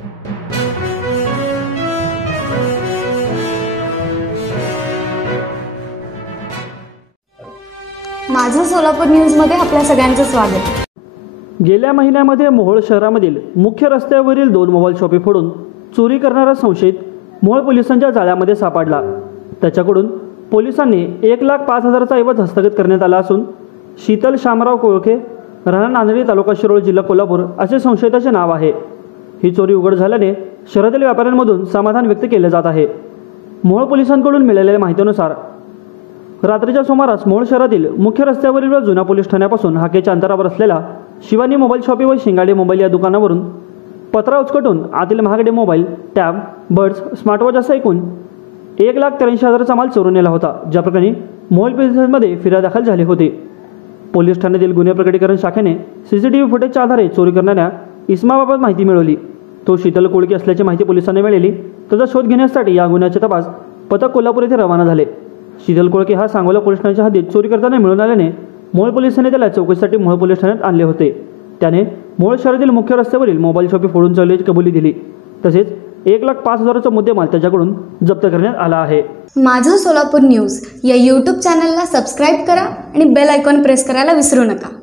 माझं सोलापूर न्यूजमध्ये आपल्या सगळ्यांचं स्वागत। गेल्या महिन्यामध्ये मोहोळ शहरामधील मुख्य रस्त्यावरील 2 मोबाईल शॉपी फोडून चोरी करणारा संशयित मोहोळ पोलिसांच्या जाळ्यामध्ये सापडला। त्याच्याकडून पोलिसांनी 1,05,000चा ऐवज हस्तगत करण्यात आला असून शीतल शामराव कोळके, राहणार नांदेड, तालुका शिरोळ, जिल्हा कोल्हापूर असे संशयिताचे नाव आहे। ही चोरी उघड झाल्याने शहरातील व्यापाऱ्यांमधून समाधान व्यक्त केले जात आहे। मोहोळ पोलिसांकडून मिळालेल्या माहितीनुसार रात्रीच्या सुमारास मोहोळ शहरातील मुख्य रस्त्यावरील व जुना पोलीस ठाण्यापासून हाकेच्या अंतरावर असलेल्या शिवानी मोबाईल शॉपी व शिंगाडे मोबाईल या दुकानावरून पत्रा उचकटून आतील महागडे मोबाईल, टॅब, बड्स, स्मार्टवॉच असा एकूण 1,83,000चा माल चोरून नेला होता। ज्या प्रकरणी मोहोळ पोलिसांमध्ये फिर्याद दाखल झाली होती। पोलीस ठाण्यातील गुन्हे प्रकटीकरण शाखेने सीसीटीव्ही फुटेजच्या आधारे चोरी करणाऱ्या इसमाबाबत माहिती मिळवली। तो शीतल कोळके असल्याची माहिती पोलिसांना मिळाली। त्याचा शोध घेण्यासाठी या गुन्ह्याचे तपास पथक कोल्हापूर येथे रवाना झाले। शीतल कोळके हा सांगोला पोलीस ठाण्याच्या हद्दीत चोरी करताना मिळून आल्याने मोहोळ पोलिसांनी त्याला चौकशीसाठी मोहोळ पोलीस ठाण्यात आणले होते। त्याने मोहोळ शहरातील मुख्य रस्त्यावरील मोबाईल शॉपी फोडून चालवल्याची कबुली दिली। तसेच 1,05,000चा मुद्देमाल त्याच्याकडून जप्त करण्यात आला आहे। माझं सोलापूर न्यूज या यूट्यूब चॅनलला सबस्क्राईब करा आणि बेल आयकॉन प्रेस करायला विसरू नका।